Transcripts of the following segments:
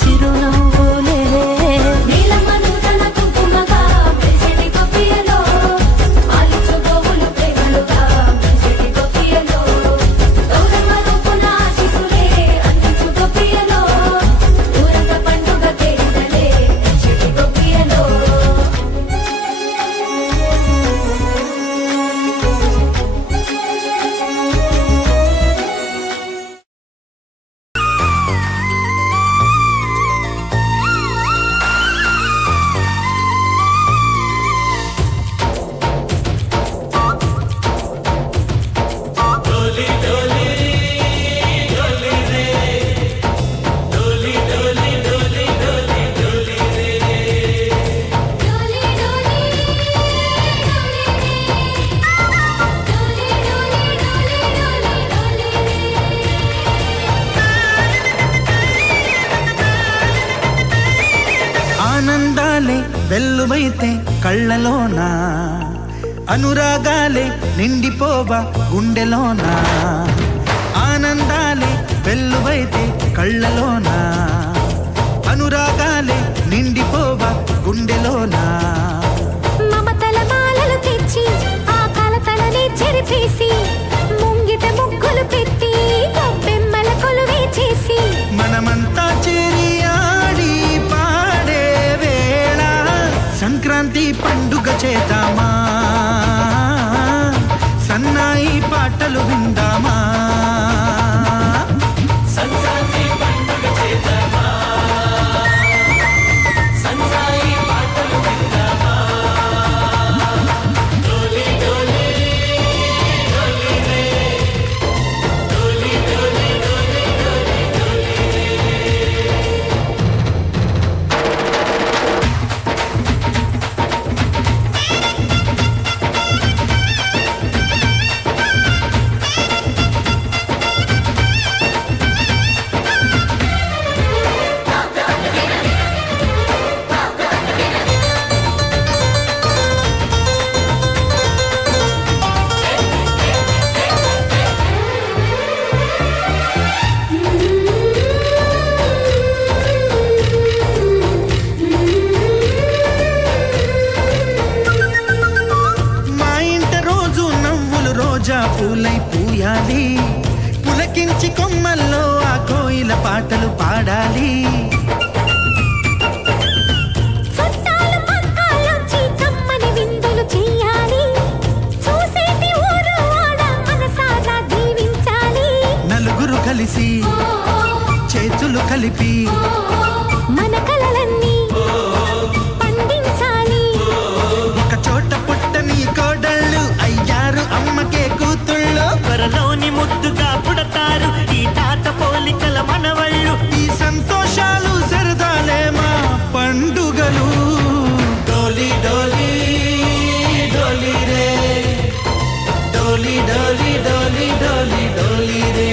చిరునవ్వులే నీలమ్మను తన కుంకుమగా మెరిసెటి గొప్పియలో ఆలిచు గోవులు ప్రేమలుగా మెరిసెటి గొప్పియలో గౌరమ్మ రూపున ఆశీసులే అందించు గొప్పియలో ఊరంగ పండుగ కేరిందలే మెరిసెటి గొప్పియలో ఆనందాలే వెల్లువైతే కళ్ళలోనా అనురాగాలే నిండిపోవా గుండెలోనా ఆనందాలే వెల్లువైతే కళ్ళలోనా అనురాగాలే నిండిపోవా గుండెలోనా మమతల మాలలు తెచ్చి ఆ కలతలని చెరిపేసి ముంగిట ముగ్గులు పెట్టి గొప్పెమ్మల కొలువే చేసి మనమంతా చేరి ఆడి పాడే వేళ సంక్రాంతి పండుగ చేద్దామా సన్నాయి పాటలు విందామా సంక్రాంతి పండుగ చేద్దామా సన్నాయి పాటలు విందామా డోలి డోలి డోలి రే డోలి డోలి డోలి డోలి మా ఇంట రోజు నవ్వులు రోజా పూలై పూయాలి పులకించి కొమ్మల్లో ఆ కోయిల పాటలు పాడాలి చుట్టాలు పక్కాలొచ్చి కమ్మని విందులు చెయ్యాలి చూసేటి ఊరు వాడ మనసారా దీవించాలి నలుగురు కలిసి చేతులు కలిపి మన కలలన్నీ పండించాలి ఒక చోట పుట్టని కోడళ్ళు అయ్యారు అమ్మకే కూతుళ్ళు త్వరలోని ముద్దుగా పుడతారు ఈ తాత పోలికల మనవళ్ళు ఈ సంతోషాలు సరదాలే మా పండుగలు డోలి డోలి డోలి రే డోలి డోలి డోలి డోలి డోలి రే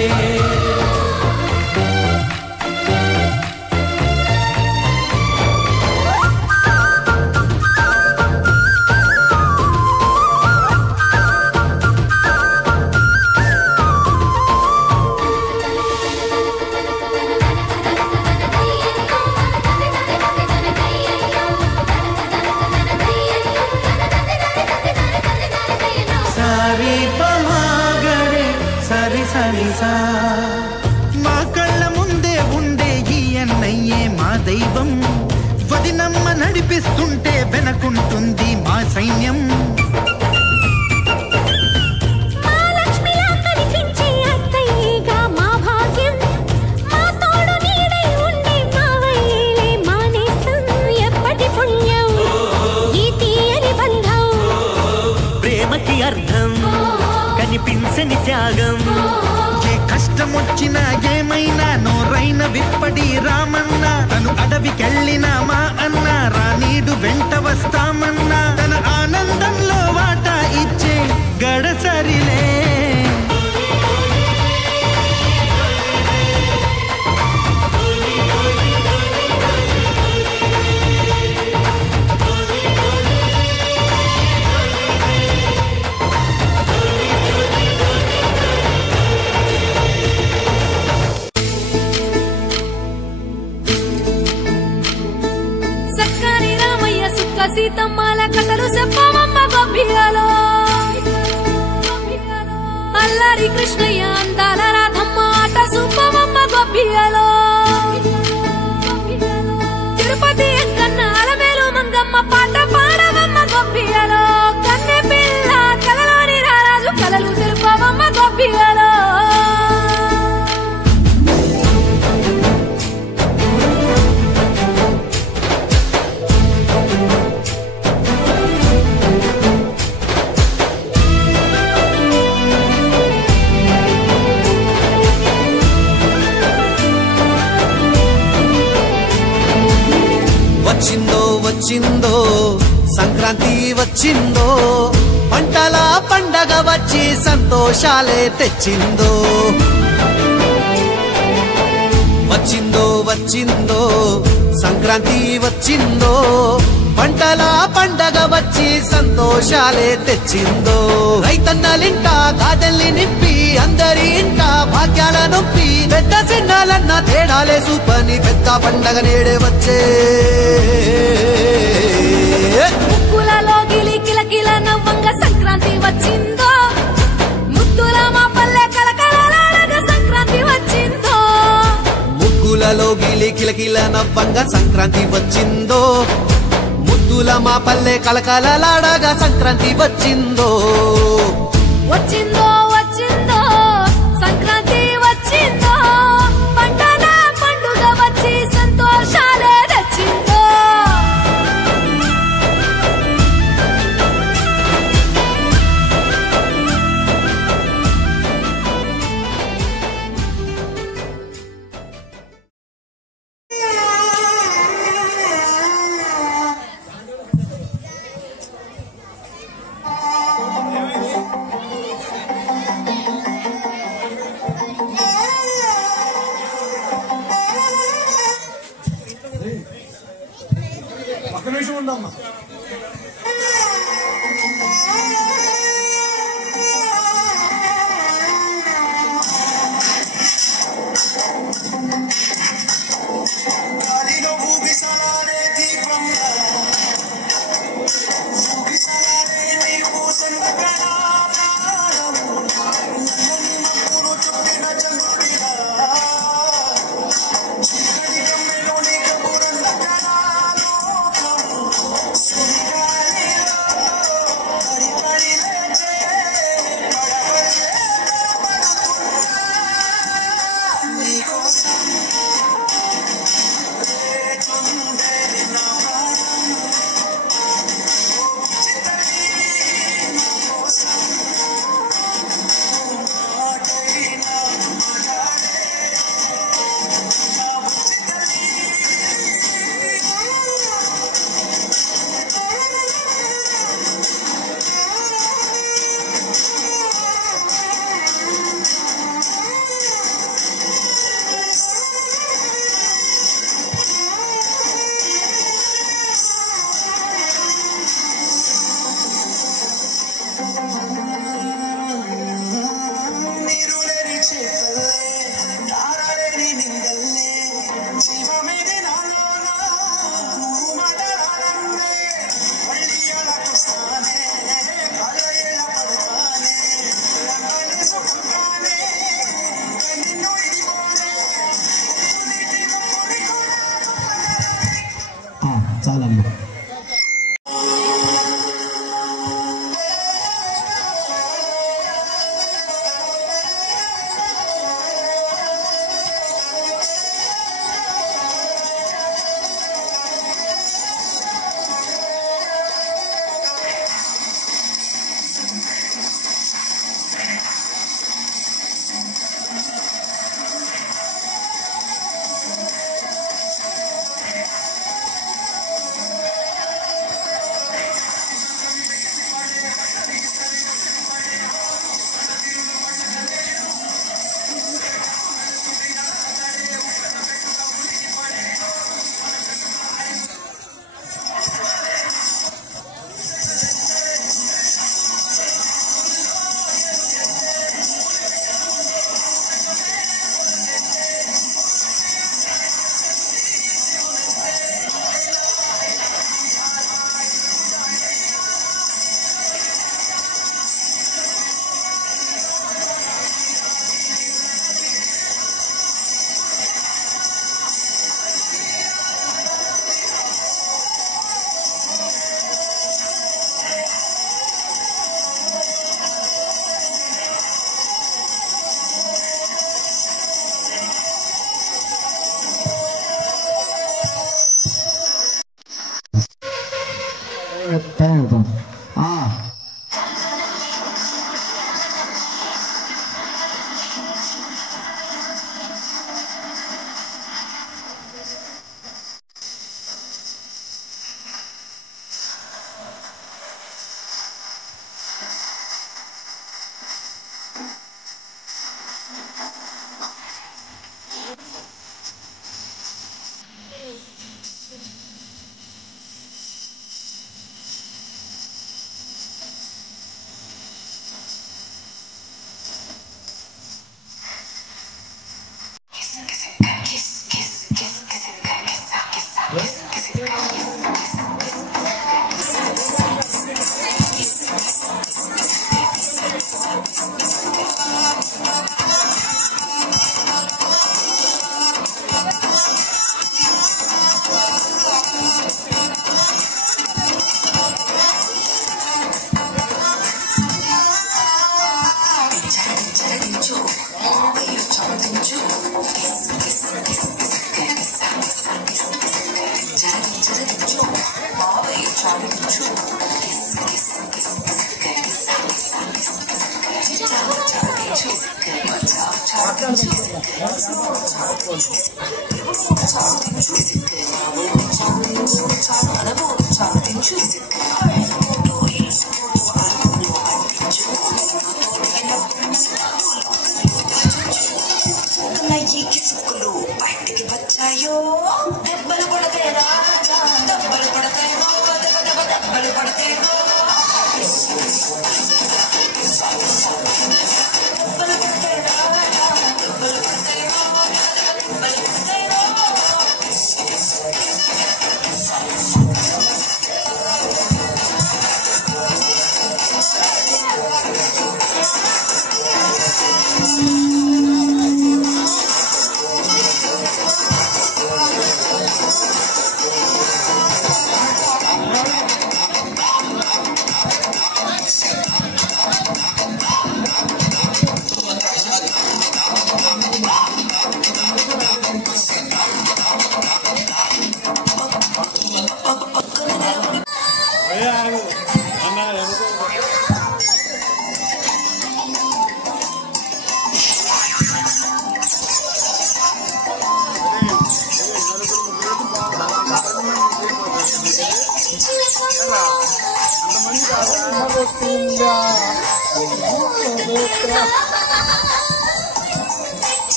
సారీ పమాగరే సరి సరి సా మా కళ్ళ ముందే ఉండే ఈ అన్నయ్యే మా దైవం వదినమ్మ నడిపిస్తుంటే వెనకుంటుంది మా సైన్యం మా లక్ష్మిలా కనిపించే అత్తయ్యేగా మా భాగ్యం మా తోడు నీడై ఉండే మావయ్యేలే మా నేస్తం ఎప్పటి పుణ్యం ఈ తీయని బంధం ప్రేమకి అర్థం కనిపించని త్యాగం ఏ కష్టమొచ్చినా ఏమైనా నోరైన విప్పడి రామన్నా తను అడవికెళ్ళినా మా అన్న రానీడు వెంట వస్తామన్నా తన ఆనందంలో వాట సీతమ్మల కథలు చెప్పవమ్మ గొబ్బియాలో అల్లారి కృష్ణయ్య అందాల రాధమ్మ ఆట చూపవమ్మ గొబ్బియాలో తిరుపతి ఎంకన్న అలమేలు మంగమ్మ పాట పాడవమ్మ గొబ్బియాలో కన్నె పిల్ల కలలోని రారాజు కలలు తెలుపవమ్మ గొబ్బియాలో వచ్చిందో వచ్చిందో సంక్రాంతి వచ్చిందో పంటల పండగ వచ్చి సంతోషాలే తెచ్చిందో వచ్చిందో వచ్చిందో సంక్రాంతి వచ్చిందో పంటల పండగ వచ్చి సంతోషాలే తెచ్చిందో రైతన్నలింట గాదెల్ని నింపి అందరి ఇంట భాగ్యాల నొప్పి పెద్ద చిన్నాలన్న తేడాలే సూపని పెద్ద పండగ నేడే వచ్చే ముక్కులలో గిలి కిలకిల నవ్వంగ సంక్రాంతి వచ్చిందో ముద్దుల మా పల్లె కలకలలాడగా సంక్రాంతి వచ్చిందో ముగ్గులలో గిలి కిలకిల నవ్వంగా సంక్రాంతి వచ్చిందో ముద్దుల మా పల్లె కలకలలాడగా సంక్రాంతి వచ్చిందో వచ్చిందో వచ్చిందో సంక్రాంతి వచ్చిందో పంటల పండుగ వచ్చి సంతోషాలే తెచ్చిందో చాలమ్మా టైం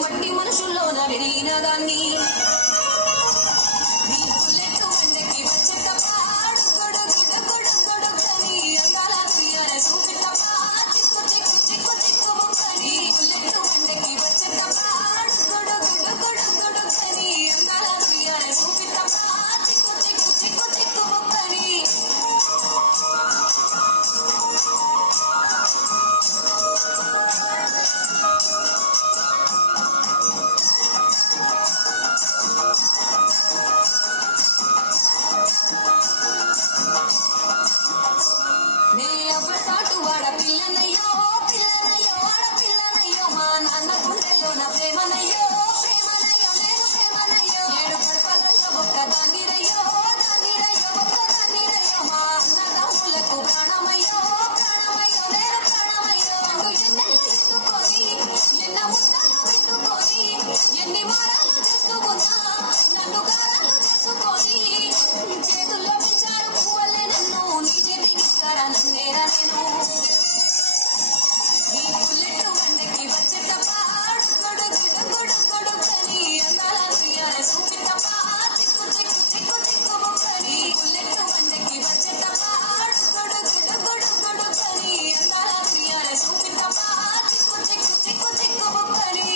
మట్టి మనుషుల్లో పెరిగిన దాన్ని పిల్లనయ్యో పిల్లనయ్యో ఆడపిల్లనయ్యో మా నాన్న గుండెల్లో నా ప్రేమనయ్యో ప్రేమనయ్యో నేను ప్రేమనయ్యో ఏడు కడపల్లో ఒక్క దానిరయ్యో దానిరయ్యో ఒక్క దానిరయ్యో మా అన్నదమ్ములకు ప్రాణమయ్యో ప్రాణమయ్యో నేను ప్రాణమయ్యో అంటూ ఎన్నెల్లు ఎత్తుకొని ఎన్న ముద్దలు పెట్టుకొని ఎన్ని మారాలు చేసుకున్నా నన్ను గారాలు చేసుకొని చేతుల్లో పెంచారు పువ్వులే నన్ను నీ చేతికిస్తారా నన్నేరా నేను నీ బుల్లెట్ వండకి వచ్చే తప్ప గొడుగు గొడుగు గొడుగని అందాల తీయాలి చూపి తప్ప చిక్కు చిక్కు చిక్కు చిక్కు బొక్కని బుల్లెట్ వండకి వచ్చే తప్ప గొడుగు గొడుగు గొడుగని అందాల తీయాలి చూపి తప్ప చిక్కు చిక్కు చిక్కు చిక్కు బొక్కని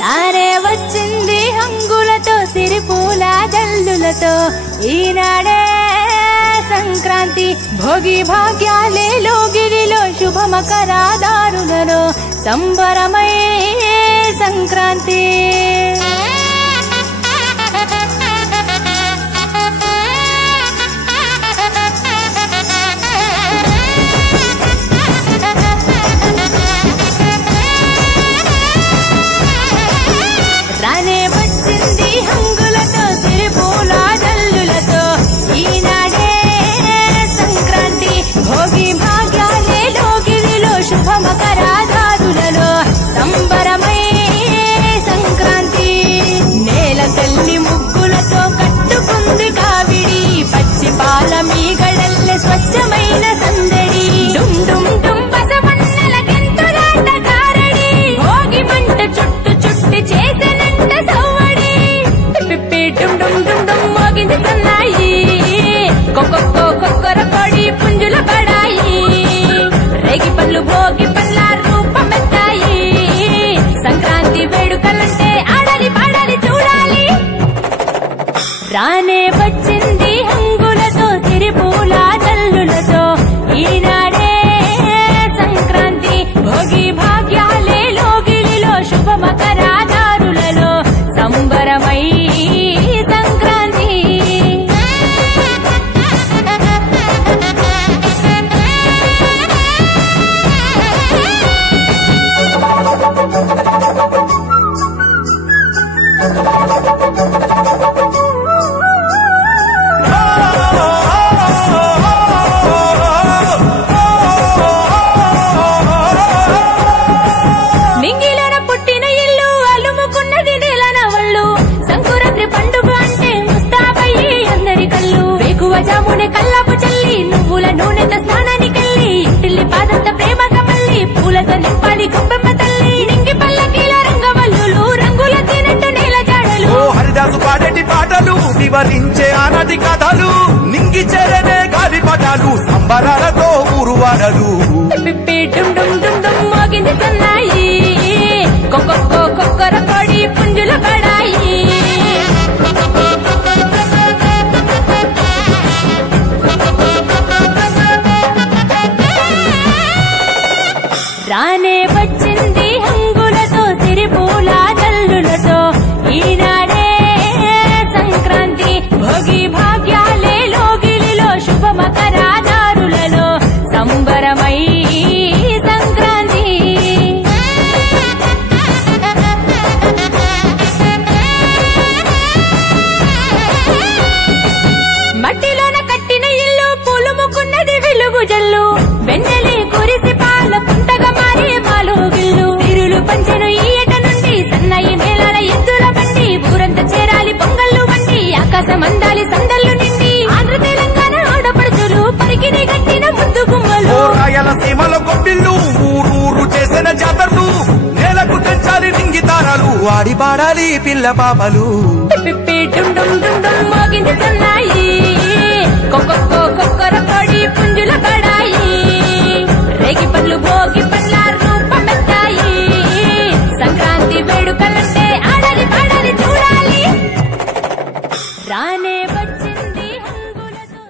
రానే వచ్చింది హంగులతో సిరిపూల జల్లులతో ఈనాడే సంక్రాంతి భోగి భాగ్యాలే లోగిరిలో శుభమకరాదారులలో సంబరమై సంక్రాంతి రానే వచ్చింది హంగులతో సిరిపూల జల్లులతో ఈనాడే సంక్రాంతి భోగి భాగ్యాలే లోగిరిలో శుభమకరాదారులలో సంబరమై సంక్రాంతి నేల తల్లి ముగ్గులతో కట్టుకుంది కావిడి పచ్చి పాల మీగడల్లె స్వచ్ఛమైన సందడి డుమ్ డుమ్ డుమ్ బసవన్నల గెంతులాట కారడి భోగి మంట చుట్టు చుట్టి చేసనంట సవ్వడి పిప్పి డుమ్ డుమ్ డుమ్ డుమ్ మోగింది సన్నాయి కొక్కొక్కో కొక్కర కొడి పుంజుల పడాయి రేగి పళ్ళు భోగి పళ్ళ రూపమెత్తాయి సంక్రాంతి వేడుకలంటే ఆడాలి పాడాలి చూడాలి రానే వచ్చింది హంగులతో సిరిపూల జల్లులతో ఈనాడే సంక్రాంతి భోగి భాగ్యాలే లోగిలిలో శుభమకరాదారులలో సంబరమై సంక్రాంతి నింగిలోన పుట్టిన ఇల్లు అలుముకున్నది నెలన వల్లు సంకురాత్రి పండుగ అంటే ముస్తాబయ్యి అందరి కళ్ళు వేకువ జామునే కల్లాపు చల్లి నువ్వుల నూనెతో స్నానానికెళ్ళి ఇంటిల్లి పాదంత ప్రేమగా మళ్ళీ పూలతో నింపాలి గొప్పెమ్మ తల్లి నింగి పల్లకీల రంగవల్లులు రంగుల తినట్టు నేల జాడలు హరిదాసు పాడేటి పాటలు వివరించే ఆనాటి కథలు నింగి చెరనే గాలిపటాలు సంబరాలతో ఊరువాడలు పిప్పి డుమ్ డుమ్ డుమ్ డుమ్ మోగింది సన్నాయి కొక్కొక్కో కొక్కర కొడి పుంజుల పడాయి రానే వచ్చింది హంగులతో సిరిపూల జల్లులతో ఈనాడే సంక్రాంతి భోగి భాగ్యాలే లోగిలిలో శుభమకరాదారులలో సంబరమై ఆడి పాడాలి పిల్ల పాపలు పిప్పి డుమ్ డుమ్ డుమ్ డుమ్ మోగింది సన్నాయి కొక్కొక్కో కొక్కర కొడి పుంజుల పడాయి రేగి పళ్ళు భోగి పళ్ళ రూపమెత్తాయి సంక్రాంతి వేడుకలంటే ఆడాలి పాడాలి చూడాలి రానే వచ్చింది హంగులతో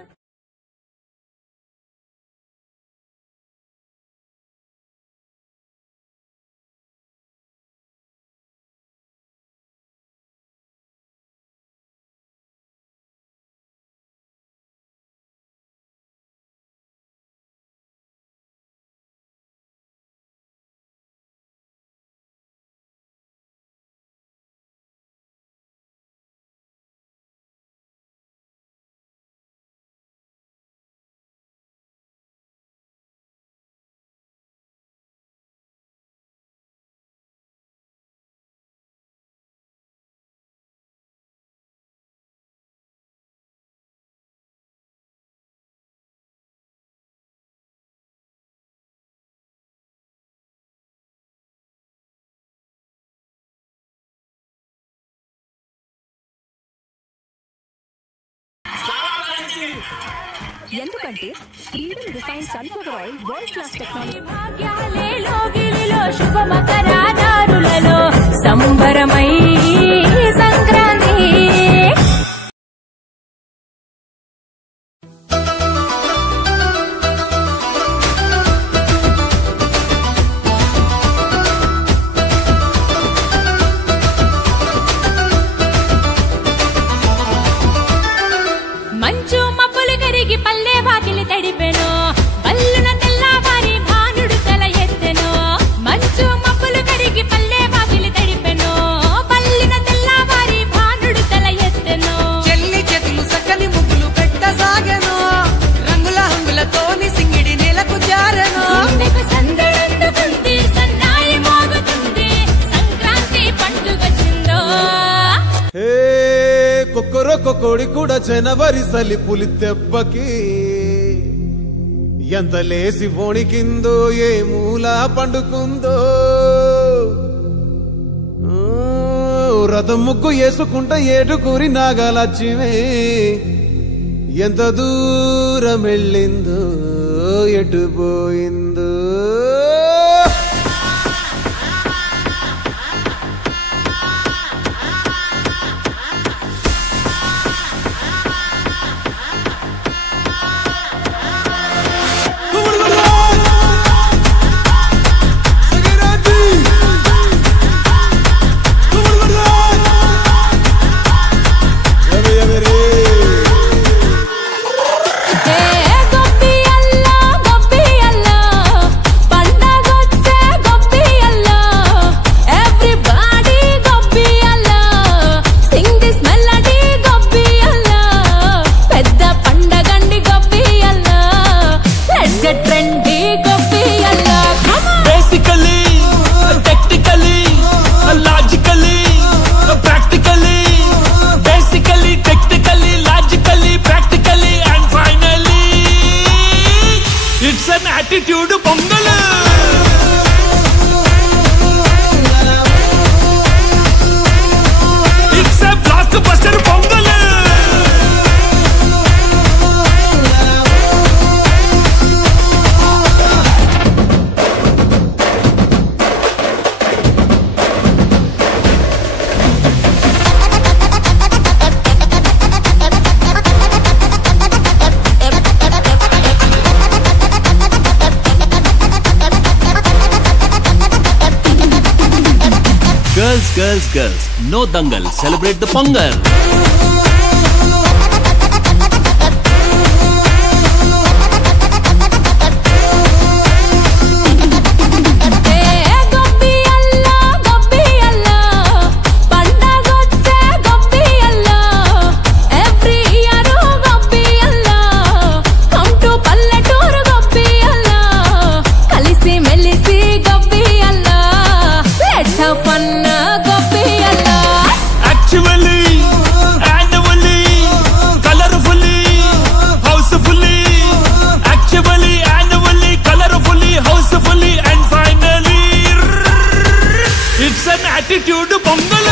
ఎందుకంటే freedom refine sunflower oil world class technology భాగ్యాలే లోగిలిలో శుభ మకరాదారులలో సంబరమై సంక్రాంతి మంచు మబ్బులు కరిగి పల్లె వాకిలి తడిపెను పల్లున తెల్లవారి భానుడు తల ఎత్తెను మంచు మబ్బులు కరిగి పల్లె వాకిలి తడిపెను పల్లున తెల్లవారి భానుడు తల ఎత్తెను చెల్లి చేతులు సక్కని ముగ్గులు పెట్టసాగెను రంగుల హంగులతోని సింగిడి నెలకు జారెను గుండెకు సందడందుకుంది సన్నాయి మోగుతుంది సంక్రాంతి పండుగొచ్చిందో కొక్కరొక్క కోడి కూడా జనవరి సలి పులి దెబ్బకి ఎంత లేసి వణికిందో ఏ మూల పండుకుందో రథం ముగ్గు వేసుకుంటా ఏడుకూరి నాగలక్ష్మి ఎంత దూరం వెళ్ళిందో ఎటు పోయిందో attitude pongal it's a block buster pongal Girls, girls, girls, no dangal, celebrate the Pongal. Actually, and attitude pongal